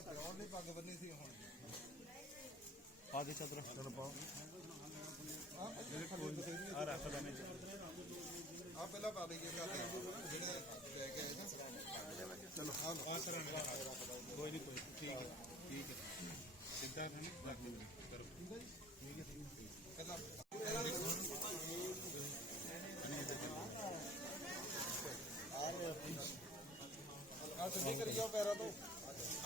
Pure ਨਹੀਂ ਪੱਗ ਬੰਨੀ ਸੀ ਹੁਣ ਪਾ ਦੇ ਚਦਰ ਚਲ ਪਾਓ ਆ ਜਿਹੜੇ ਕੋਲ ਬਥੇਰੀ ਆ ਰੱਖ ਲੈਣੇ ਆ ਪਹਿਲਾਂ ਪਾ ਲਈਏ ਕਾਤੇ ਜਿਹੜੇ ਲੈ ਕੇ ਆਏ ਨਾ ਚਲੋ ਆ ਲਓ ਆ ਸਰ ਕੋਈ ਨਹੀਂ ਕੋਈ ਨੀ, ਠੀਕ ਹੈ ਠੀਕ ਹੈ ਸਿੱਧਾ ਨਹੀਂ ਰੱਖ ਲਓ ਕਰੋ ਪਹਿਲਾਂ ਆ ਸਿੱਧੀ ਕਰੀ ਜਾਓ ਪੈਰਾਂ ਤੋਂ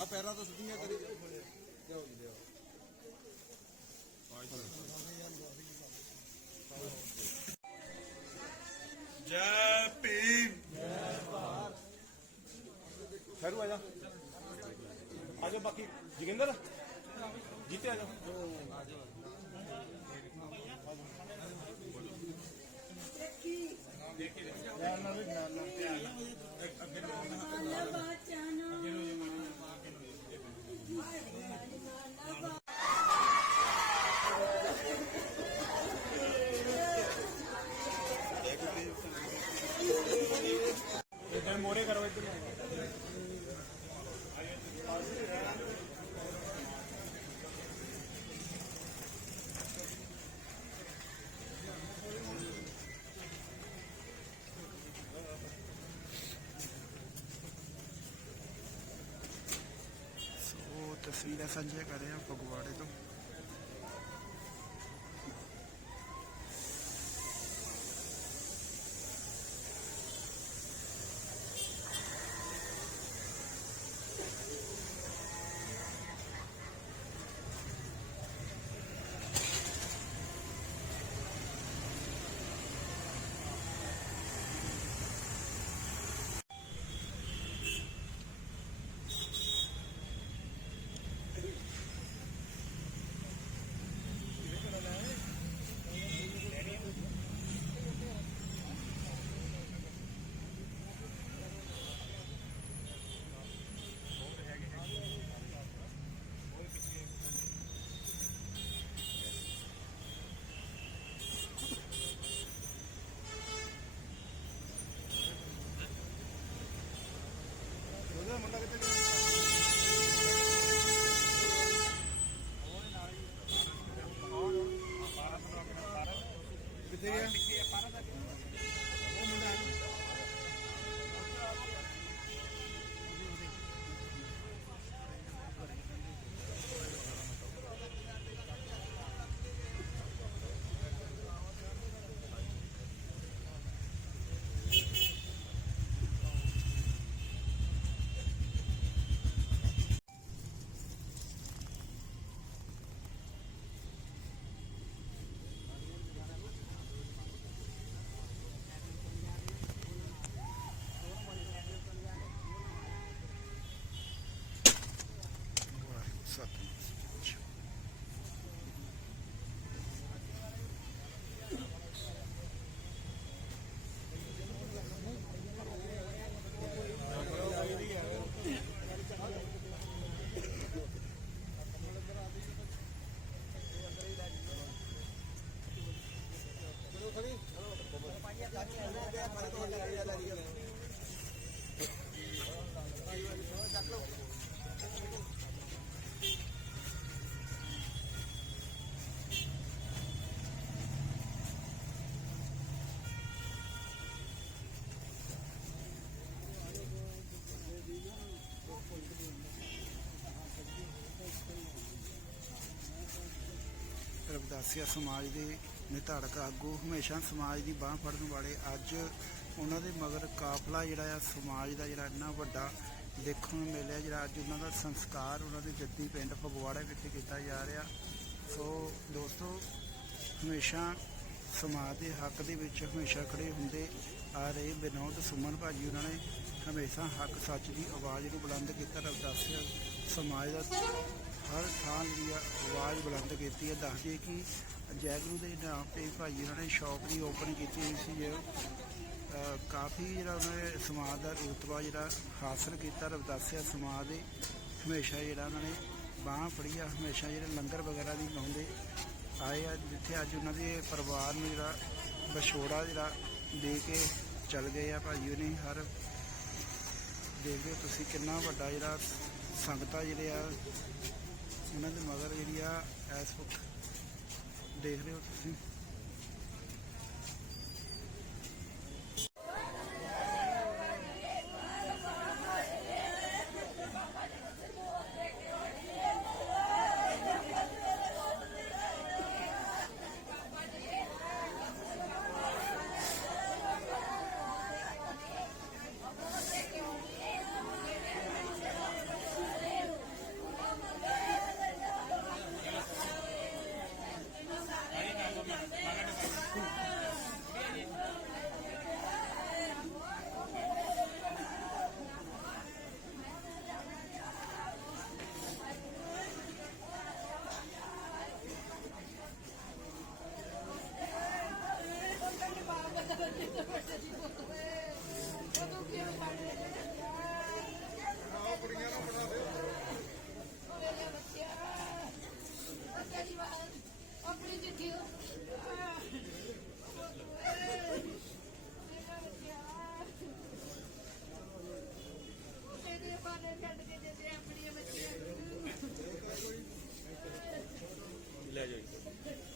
ਆ ਪੈਰਾਂ ਤੋਂ ਸਿੱਧੀਆਂ ਕਰੀ ਜਾਓ ਜੀ। ਲਿਆਓ ਜੈ ਭੀਮ। ਖੈਰੂ ਆ ਜਾ। ਆ ਜਾ ਬਾਕੀ। ਜਗਿੰਦਰ? ਜੀਤੇ ਆ ਜਾ। ਇਧਰ ਤਸਵੀਰਾਂ ਸਾਂਝੀਆਂ ਕਰ ਰਹੇ ਹਾਂ ਫਗਵਾੜੇ ਤੋਂ। ਰਵਿਦਾਸੀਆ ਸਮਾਜ ਦੇ ਨਿਧੜਕ ਆਗੂ, ਹਮੇਸ਼ਾ ਸਮਾਜ ਦੀ ਬਾਹ ਫੜਨ ਵਾਲੇ। ਅੱਜ ਉਹਨਾਂ ਦੇ ਮਗਰ ਕਾਫਲਾ ਜਿਹੜਾ ਆ, ਸਮਾਜ ਦਾ ਜਿਹੜਾ ਇੰਨਾ ਵੱਡਾ ਦੇਖਣ ਨੂੰ ਮਿਲਿਆ, ਜਿਹੜਾ ਅੱਜ ਉਹਨਾਂ ਦਾ ਸੰਸਕਾਰ ਉਹਨਾਂ ਦੇ ਜੱਦੀ ਪਿੰਡ ਫਗਵਾੜੇ ਵਿੱਚ ਕੀਤਾ ਜਾ ਰਿਹਾ। ਸੋ ਦੋਸਤੋ, ਹਮੇਸ਼ਾ ਸਮਾਜ ਦੇ ਹੱਕ ਦੇ ਵਿੱਚ ਹਮੇਸ਼ਾ ਖੜੇ ਹੁੰਦੇ ਆ ਰਹੇ ਵਿਨੋਦ ਸੁਮਨ ਭਾਜੀ। ਉਹਨਾਂ ਨੇ ਹਮੇਸ਼ਾ ਹੱਕ ਸੱਚ ਦੀ ਆਵਾਜ਼ ਨੂੰ ਬੁਲੰਦ ਕੀਤਾ। ਰਵਿਦਾਸੀਆ ਸਮਾਜ ਦਾ ਹਰ ਜਿਹੜੀ ਆ ਆਵਾਜ਼ ਬੁਲੰਦ ਕੀਤੀ ਹੈ ਦੱਸ ਦਈਏ ਕਿ ਜੈਗਰੂ ਦੇ ਨਾਮ ਤੇ ਭਾਜੀ ਉਹਨਾਂ ਨੇ ਸ਼ਾਪ ਦੀ ਓਪਨ ਕੀਤੀ ਹੋਈ ਸੀ ਜੋ। ਕਾਫੀ ਜਿਹੜਾ ਉਹਨਾਂ ਨੇ ਸਮਾਜ ਦਾ ਰੁਤਬਾ ਜਿਹੜਾ ਹਾਸਲ ਕੀਤਾ, ਰਵਿਦਾਸਿਆ ਸਮਾਜ ਦੇ ਹਮੇਸ਼ਾ ਜਿਹੜਾ ਉਹਨਾਂ ਨੇ ਬਾਹ ਫੜੀ ਆ, ਹਮੇਸ਼ਾ ਜਿਹੜੇ ਲੰਗਰ ਵਗੈਰਾ ਦੀ ਲਾਉਂਦੇ ਆਏ ਆ, ਜਿੱਥੇ ਅੱਜ ਉਹਨਾਂ ਦੇ ਪਰਿਵਾਰ ਨੂੰ ਜਿਹੜਾ ਵਿਛੋੜਾ ਜਿਹੜਾ ਦੇ ਕੇ ਚਲ ਗਏ ਆ ਭਾਜੀ ਉਹਨੇ ਹਰ ਦੇਖਦੇ ਹੋ ਤੁਸੀਂ ਕਿੰਨਾ ਵੱਡਾ ਜਿਹੜਾ ਸੰਗਤਾਂ ਜਿਹੜੇ ਆ ਉਹਨਾਂ ਦੇ ਮਗਰ ਜਿਹੜੀ ਆ ਇਸ ਵਕਤ ਦੇਖ ਰਹੇ ਹੋ ਤੁਸੀਂ? ਆਪਣੀ ਚਿੱਠੀ ਇਹਦੇ ਬਾਰੇ ਛੱਡ ਕੇ ਜਿੱਦੇ ਆਪਣੀਆਂ ਬੱਚੀਆਂ ਲੈ ਜਾਓ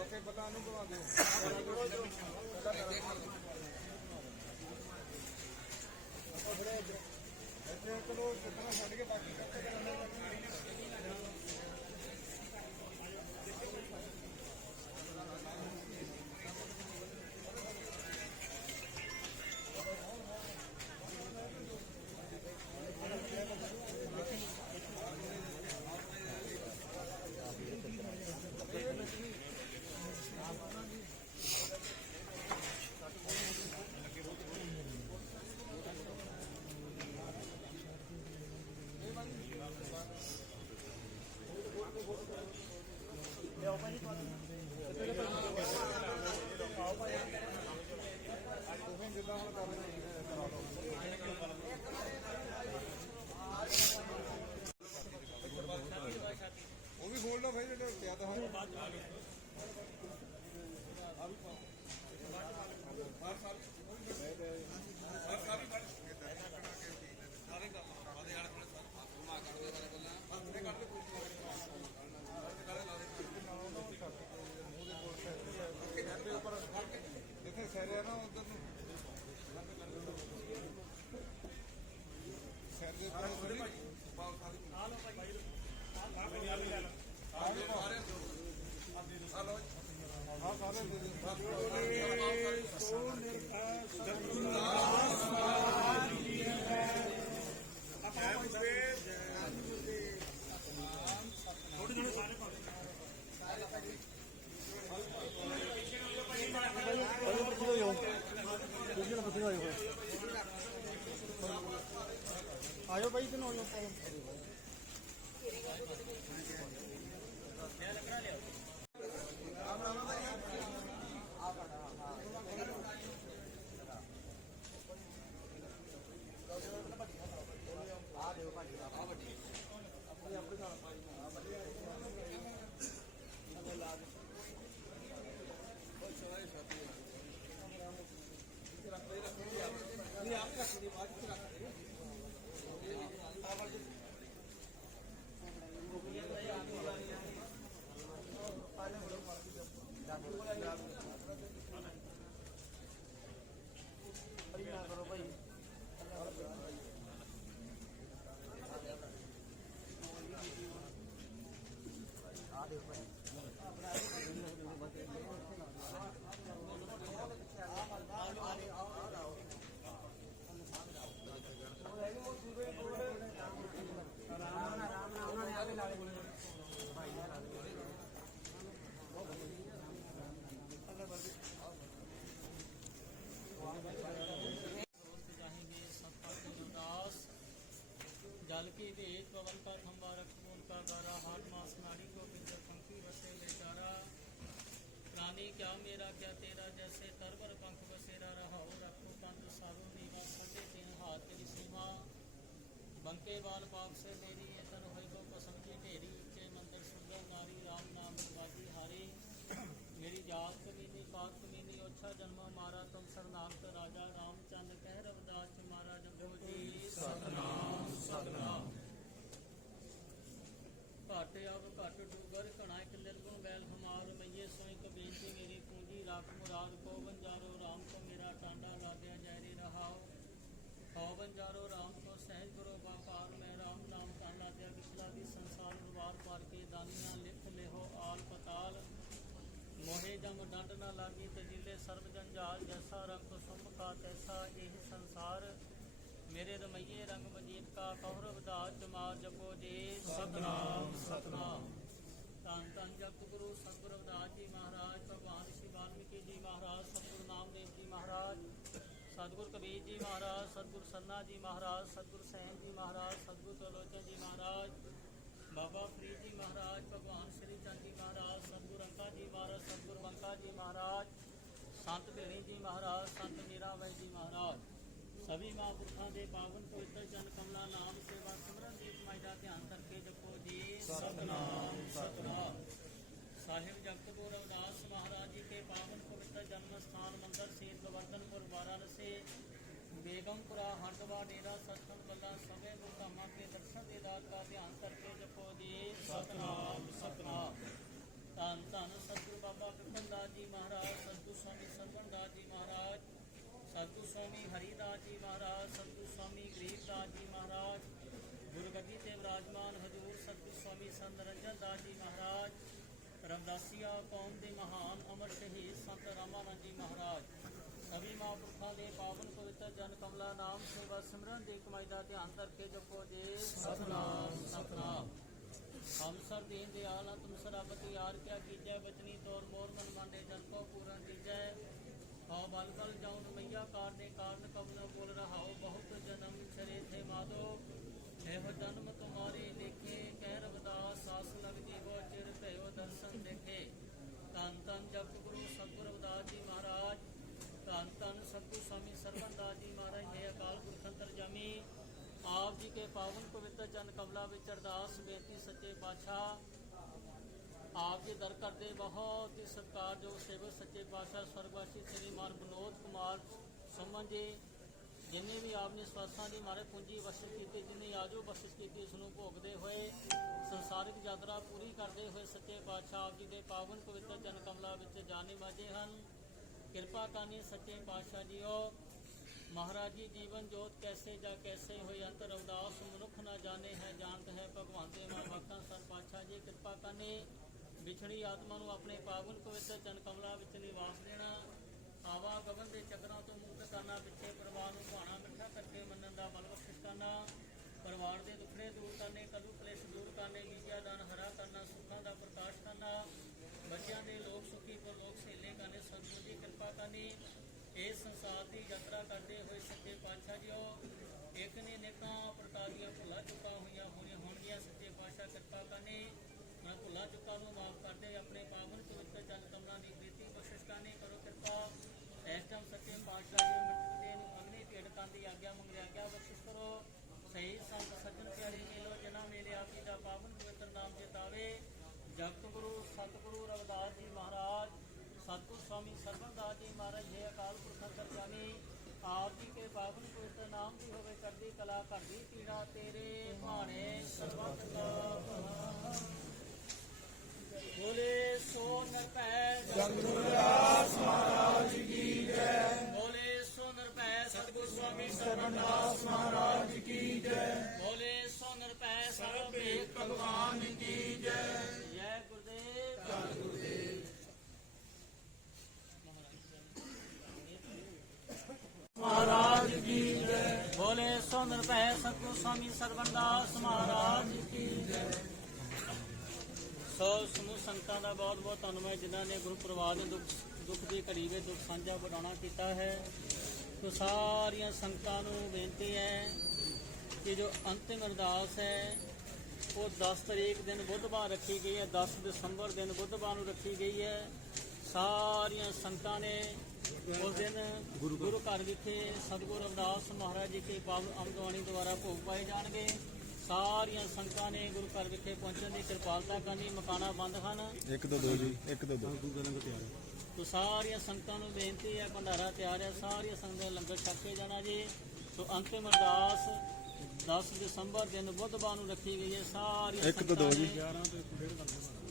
ਜੀ। ਪਤਾ ਨੂੰ ਬਣਾ ਦਿਓ ਇੱਥੇ ਇੱਕ ਦੋ ਕਿਤਨਾ ਛੱਡ ਕੇ ਬਾਕੀ ਕੱਟੇ ਕਰਾਂਗੇ ਉਹ ਵੀ ਖੋਲ ਲਓ ਭਾਈ ਜਿਹੜਾ ਪਿਆ ਤਾਂ ਹੈ ਜਿੱਥੇ ਸਿਰ ਹੈ ਨਾ ਉਧਰ ਨੂੰ ਸਿਰ ਦੇ ਉੱਪਰ ਥੋੜੀ ਬਾਲ ਸਾਰੀ ਹਾਂ ਸਾਰੇ ਦੇ ਦਿਓ। ਆਇਓ ਬਾਈ ਤੈਨੂੰ ਆਇਓ। भेद पवन का खंबा रख खून का गारा हाथ मास नाड़ी को बिंदर पंखी बसे बेचारा प्राणी क्या मेरा क्या तेरा जैसे तरवर पंख बसेरा रहा हो रखो पंथ सारो नीवा सटे तीन हाथ तेरी सीमा बंके बाल पाप से मेरी ये तन होई को पसंद की ढेरी के मंदिर सुंदर नारी राम नाम बाजी हारी मेरी जात कमीनी पाक कमीनी ओछा जन्म मारा तुम शरणागत राजा रामचंद्र कह रविदास तुम्हारा जपो जी ਸੋਈ ਮੇਰੀ ਪੂੰਜੀ ਰੱਖ ਮੁਰਾਦ ਕੋ ਬੰਜਾਰੋ ਰਾਮ ਕੋ ਮੇਰਾ ਟਾਂਡਾ ਲਾਦਿਆ ਜੈਰੀ ਰਹਾਓ ਹਉ ਬੰਜਾਰੋ ਰਾਮ ਕੋ ਸਹਿਜ ਗੁਰੂ ਬਾਪਾਰ ਮੈਂ ਰਾਮ ਨਾਮ ਤਾਂ ਲਾਦਿਆ ਵਿਖਲਾ ਦੀ ਸੰਸਾਰ ਦੁਆਰ ਪਾਰ ਕੇ ਦਾਨੀਆਂ ਲਿਖ ਲਿਹੋ ਆਲ ਪਤਾਲ। ਮੋਹੇ ਜਮ ਡੰਡ ਨਾ ਲਾਗੀ ਤਜੀਲੇ ਸਰਬ ਜੰਜਾਲ, ਜੈਸਾ ਰੰਗ ਸੁਮ ਕਾ ਤੈਸਾ ਇਹ ਸੰਸਾਰ। ਮੇਰੇ ਰਮਈਏ ਰੰਗ ਮਜੀਦ ਕਾ ਕੌਰਵ ਦਾ ਜਮਾਰ ਜਪੋ ਜੀ। ਸਤਨਾਮ ਸਤਨਾਮ। ਧੰਨ ਧੰਨ ਜਗਤ ਗੁਰੂ ਸਤਿਗੁਰ ਅਵਦਾਸ ਜੀ ਮਹਾਰਾਜ ਭਗਵਾਨ ਸ਼੍ਰੀ ਵਾਲਮੀਕੀ ਜੀ ਮਹਾਰਾਜ ਸਤਿਗੁਰੂ ਨਾਮਦੇਵ ਜੀ ਮਹਾਰਾਜ ਸਤਿਗੁਰ ਕਬੀਰ ਜੀ ਮਹਾਰਾਜ ਸਤਿਗੁਰ ਸੰਨਾ ਜੀ ਮਹਾਰਾਜ ਸਤਿਗੁਰ ਸੈਨ ਜੀ ਮਹਾਰਾਜ ਸਤਿਗੁਰ ਤਲੋਚਨ ਜੀ ਮਹਾਰਾਜ ਬਾਬਾ ਫਰੀਦ ਜੀ ਮਹਾਰਾਜ ਭਗਵਾਨ ਸ਼੍ਰੀ ਚੰਦ ਜੀ ਮਹਾਰਾਜ ਸਤਿਗੁਰ ਅੰਕਾ ਜੀ ਮਹਾਰਾਜ ਸਤਿਗੁਰ ਬੰਕਾ ਜੀ ਮਹਾਰਾਜ ਸੰਤ ਭੇਣੀ ਜੀ ਮਹਾਰਾਜ ਸੰਤ ਮੀਰਾਬਾਈ ਜੀ ਮਹਾਰਾਜ ਸਭੀ ਮਹਾਂਪੁਰਖਾਂ ਦੇ ਪਾਵਨ ਪਵਿੱਤਰ ਜਨ ਕਮਲਾ ਨਾਮ ਸੇਵਾ ਸਿਮਰਨ ਦੀ ਕਮਾਈ ਦਾ ਧਿਆਨ ਕਰਕੇ ਜਪੋ ਜੀ ਸਤਨਾਮ ਸਤਨਾਮ ਸਾਹਿਬ ਜਗਤਪੁਰ ਰਵਿਦਾਸ ਮਹਾਰਾਜ जी के पावन पवित्र जन्म स्थान मंदिर से गोवर्धनपुर वाराणसी बेगमपुरा हंडवा डेरा सचखंड बल्ला समय मुकामा के दर्शन दीदार का ध्यान करके जपो जी सतनाम सतनाम ਧੰਨ ਧੰਨ ਸਤਿਗੁਰੂ ਬਾਬਾ ਬਿਪਨ ਦਾਸ ਜੀ ਮਹਾਰਾਜ ਸਤਿਗੁਰੂ ਸਵਾਮੀ ਸਰਵਣ ਦਾਸ ਜੀ ਮਹਾਰਾਜ ਸਤਿਗੁਰ ਸਵਾਮੀ ਹਰੀਦਾਸ ਜੀ ਮਹਾਰਾਜ, ਸਤਿਗੁਰ ਸਵਾਮੀ ਗਰੀਬਦਾਸ ਜੀ ਮਹਾਰਾਜ, ਗੁਰਗੱਦੀ ਤੇ ਵਿਰਾਜਮਾਨ ਹਜ਼ੂਰ ਸਤਿਗੁਰ ਸਵਾਮੀ ਸੰਤ ਰੰਜਨਦਾਸ ਜੀ ਮਹਾਰਾਜ ਰਮਦਾਸੀਆ ਕੌਮ ਦੇ ਮਹਾਨ ਅਮਰ ਸ਼ਹੀਦ ਸੰਤ ਰਾਮਾਨੰਦ ਜੀ ਮਹਾਰਾਜ ਸਭੀ ਮਹਾਂਪੁਰਖਾਂ ਦੇ ਪਾਵਨ ਪਵਿੱਤਰ ਜਨ ਕਮਲਾ ਨਾਮ ਸੇਵਾ ਸਿਮਰਨ ਦੀ ਕਮਾਈ ਦਾ ਧਿਆਨ ਕਰਕੇ ਜਪੋ ਜੀ। ਸਤਨਾਮ ਸਤਨਾਮ। ਹਮ ਸਰ ਦੀਨ ਦਿਆਲ ਅੰਤਮ ਸਰਬਤੀ ਆਰ ਕਿਆ ਕੀਜੈ, ਬਚਨੀ ਤੋਰ ਮੋਰ ਮਨ ਮੰਡੇ ਜਨ ਕੋ ਪੂਰਨ ਕੀਜੈ। ਹਉ ਬਲ ਬਲ ਜਾਉ मैया कार ने कारण कब न बोल रहा हो बहुत जन्म छरे थे माधो एहो जन्म तुम्हारे देखे कह रविदास सास लग जीवो चिर भयो दर्शन देखे तन तन जप गुरु सतगुरु रविदास जी महाराज ਧੰਨ ਧੰਨ ਸਤਿਗੁਰੂ ਸਵਾਮੀ ਸਰਵਨਦਾਸ ਜੀ ਮਹਾਰਾਜ ਹੈ ਅਕਾਲ ਪੁਰਖ ਅੰਤਰਜਾਮੀ ਆਪ ਜੀ ਕੇ ਪਾਵਨ ਪਵਿੱਤਰ ਚਰਨ ਕਮਲਾ ਵਿੱਚ ਅਰਦਾਸ ਬੇਨਤੀ ਸੱਚੇ ਪਾਤਸ਼ਾਹ ਆਪ ਜੀ ਦਰ ਕਰਦੇ ਬਹੁਤ ਹੀ ਸਤਿਕਾਰਯੋਗ ਸੇਵਕ ਸੱਚੇ ਪਾਤਸ਼ਾਹ ਸਵਰਗਵਾਸੀ ਸ੍ਰੀ ਮਾਨ ਵਿਨੋਦ ਕੁਮਾਰ ਸੁਮਨ ਜੀ ਜਿਨੇ ਵੀ ਆਪ ਨੇ ਸਵਾਸਾਂ ਦੀ ਮਾਰੇ ਪੂੰਜੀ ਬਖਸ਼ਿਸ਼ ਕੀਤੀ ਜਿਨੇ ਆਜੋ ਬਖਸ਼ਿਸ਼ ਕੀਤੀ ਉਸ ਨੂੰ ਭੋਗਦੇ ਹੋਏ ਸੰਸਾਰਿਕ ਯਾਤਰਾ ਪੂਰੀ ਕਰਦੇ ਹੋਏ ਸੱਚੇ ਪਾਤਸ਼ਾਹ ਆਪ ਜੀ ਦੇ ਪਾਵਨ ਪਵਿੱਤਰ ਚਰਨ ਕਮਲਾ ਵਿੱਚ ਜਾਣੇ ਮਾਝੇ ਹਨ ਕਿਰਪਾ ਕਰਨੀ ਸੱਚੇ ਪਾਤਸ਼ਾਹ ਜੀਓ महाराज जी जीवन जोत कैसे जा कैसे होई अंतर अवदास मनुख न जाने है जानत है भगवान ਦੇ ਮਨ ਵਕਤਾਂ ਸਰ ਪਾਤਸ਼ਾਹ ਜੀ ਕਿਰਪਾ ਕਰਨੀ ਵਿਛੜੀ ਆਤਮਾ ਨੂੰ ਆਪਣੇ ਪਾਵਨ ਪਵਿੱਤਰ ਚਰਨ ਕਮਲਾ ਵਿੱਚ ਨਿਵਾਸ ਦੇਣਾ, ਆਵਾ ਗਗਨ ਦੇ ਚੱਕਰਾਂ ਤੋਂ ਮੁਕਤ ਕਰਨਾ, ਪਿੱਛੇ ਪਰਿਵਾਰ ਨੂੰ ਭਾਣਾ ਮਿੱਠਾ ਕਰਕੇ ਮੰਨਣ ਦਾ ਬਲ ਬਖਸ਼ਿਸ਼ ਕਰਨਾ, ਪਰਿਵਾਰ ਦੇ ਦੁੱਖੜੇ ਦੂਰ ਕਰਨੇ ਕਲੂ ਕਲੇਸ਼ ਦੂਰ ਕਰਨੇ ਵਿਦਿਆ ਦਾਨ ਹਰਾ ਕਰਨਾ, ਸੁੱਖਾਂ ਦਾ ਪ੍ਰਕਾਸ਼ ਕਰਨਾ, ਬੱਚਿਆਂ ਦੇ ਲੋਕ ਸੁਖੀ ਕੋ ਲੋਕ ਸੇਲੇ ਕਰਨੇ, ਸਤਿਗੁਰੂ ਦੀ ਕਿਰਪਾ ਕਰਨੀ, ਇਸ ਸੰਸਾਰ ਦੀ ਯਾਤਰਾ ਕਰਦੇ ਹੋਏ ਸੱਚੇ ਪਾਤਸ਼ਾਹ ਜੀਓ, ਇੱਕ ਨੇ ਨੇਕਾਂ ਪ੍ਰਕਾਰ ਦੀਆਂ ਭੁੱਲਾਂ ਚੁੱਕਾ ਮੈਂ ਭੁੱਲਾਂ ਨੂੰ ਮਾਫ ਕਰਦੇ ਆਪਣੇ ਪਾਵਨ ਪਵਿੱਤਰ ਚਰਨ ਕਮਲਾਂ ਦੀ ਬੇਤੀ ਬਖਸ਼ਿਸ਼ ਕਰਨੀ ਕਰੋ, ਕਿਰਪਾ। ਇਸ ਟਾਈਮ ਸੱਚੇ ਪਾਤਸ਼ਾਹ ਜੀ ਮਿੱਟੀ ਦੇ ਨੂੰ ਅਗਨੀ ਭੇਟ ਕਰਨ ਦੀ ਆਗਿਆ ਮੰਗਿਆ ਗਿਆ ਬਖਸ਼ਿਸ਼ ਕਰੋ। ਸਹੀ ਸੰਤ ਸੱਜਣ ਪਿਆਰੇ ਮਿਲੋ, ਜਿਨ੍ਹਾਂ ਮੇਲੇ ਆਪ ਦਾ ਪਾਵਨ ਪਵਿੱਤਰ ਨਾਮ ਜਿਤਾਵੇ। ਜਗਤ ਗੁਰੂ, ਸਤਿਗੁਰੂ ਰਵਿਦਾਸ ਜੀ ਮਹਾਰਾਜ, ਸਤਿਗੁਰ ਸਵਾਮੀ ਸਰਬੰਦਾਸ ਜੀ ਮਹਾਰਾਜ, ਹੈ ਅਕਾਲ ਪੁਰਖ ਅੰਤਰਜਾਮੀ ਆਪ ਜੀ ਕੇ ਪਾਵਨ ਪਵਿੱਤਰ ਨਾਮ ਦੀ ਹੋਵੇ ਕਰਦੀ ਕਲਾ, ਕਰਦੀ ਪੀੜਾ ਤੇਰੇ ਭਾਣੇ ਸਰਬਤ ਦਾ ਬੋਲੇ ਸੋ ਨਿਰਭੈ ਸਤਿਗੁਰਦਾਸ ਮਹਾਰਾਜ ਕੀ ਜੈ ਬੋਲੇ ਸੋ ਨਿਰਭੈ ਸਤਿਗੁਰ ਸਵਾਮੀ ਸਰਵਣਦਾਸ ਜੈ ਬੋਲੇ ਸੋ ਨਿਰਭੈ ਸਰਬ ਭੇਦ ਭਗਵਾਨ ਕੀ ਜੈ ਮਹਾਰਾਜ ਸਮੂਹ ਦਾ ਬਹੁਤ ਬਹੁਤ ਧੰਨਵਾਦ। ਜਿਨ੍ਹਾਂ ਨੇ ਗੁਰੂ ਪਰਿਵਾਰ ਦੇ ਦੁੱਖ ਦੁੱਖ ਦੀ ਘੜੀ ਵਿੱਚ ਦੁੱਖ ਸਾਂਝਾ ਬਣਾਉਣਾ ਕੀਤਾ ਹੈ। ਤੋ ਸਾਰੀਆਂ ਸੰਗਤਾਂ ਨੂੰ ਬੇਨਤੀ ਹੈ ਕਿ ਜੋ ਅੰਤਿਮ ਅਰਦਾਸ ਹੈ, ਉਹ 10 ਤਰੀਕ ਦਿਨ ਬੁੱਧਵਾਰ ਰੱਖੀ ਗਈ ਹੈ 10 ਦਸੰਬਰ ਦਿਨ ਬੁੱਧਵਾਰ ਨੂੰ ਰੱਖੀ ਗਈ ਹੈ। ਸਾਰੀਆਂ ਸੰਗਤਾਂ ਨੇ ਉਸ ਦਿਨ ਗੁਰੂ ਘਰ ਵਿਖੇ ਸਤਿਗੁਰੂ ਰਵਿਦਾਸ ਮਹਾਰਾਜ ਜੀ ਕੇ ਪਾਵਨ ਅੰਗਵਾਣੀ ਦੁਆਰਾ ਭੋਗ ਪਾਏ ਜਾਣਗੇ। ਸਾਰੀਆਂ ਸੰਗਤਾਂ ਨੇ ਗੁਰੂ ਘਰ ਵਿਖੇ ਪਹੁੰਚਣ ਦੀ ਕਿਰਪਾਲਤਾ ਕਰਨੀ ਮਕਾਨਾ ਬੰਦ ਹਨ। ਇੱਕ ਤੋਂ ਦੋ ਜੀ ਇੱਕ ਤੋਂ ਦੋ। ਤੋ ਸਾਰੀਆਂ ਸੰਗਤਾਂ ਨੂੰ ਬੇਨਤੀ ਹੈ ਭੰਡਾਰਾ ਤਿਆਰ ਹੈ ਸਾਰੀਆਂ ਸੰਗਤਾਂ ਲੰਗਰ ਛਕ ਕੇ ਜਾਣਾ ਜੀ। ਸੋ ਅੰਤਿਮ ਅਰਦਾਸ 10 ਦਸੰਬਰ ਦਿਨ ਬੁੱਧਵਾਰ ਨੂੰ ਰੱਖੀ ਗਈ ਹੈ ਸਾਰੀਆਂ ਇੱਕ ਤੋਂ ਦੋ ਜੀ। ਸੰਗਤਾਂ ਨੇ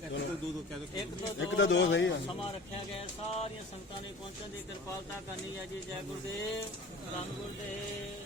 ਇੱਕ ਤੋਂ ਦੋ ਦੋ ਕਹਿ ਇੱਕ ਤੋਂ ਇੱਕ ਦੋ ਤੋਂ ਦੋ ਦਾ ਸਹੀ ਆ। ਸਮਾਂ ਰੱਖਿਆ ਗਿਆ ਹੈ। ਸਾਰੀਆਂ ਸੰਗਤਾਂ ਨੇ ਪਹੁੰਚਣ ਦੀ ਕਿਰਪਾਲਤਾ ਕਰਨੀ ਹੈ ਜੀ ਜੈ ਗੁਰਦੇਵ ਧੰਨ ਗੁਰਦੇਵ।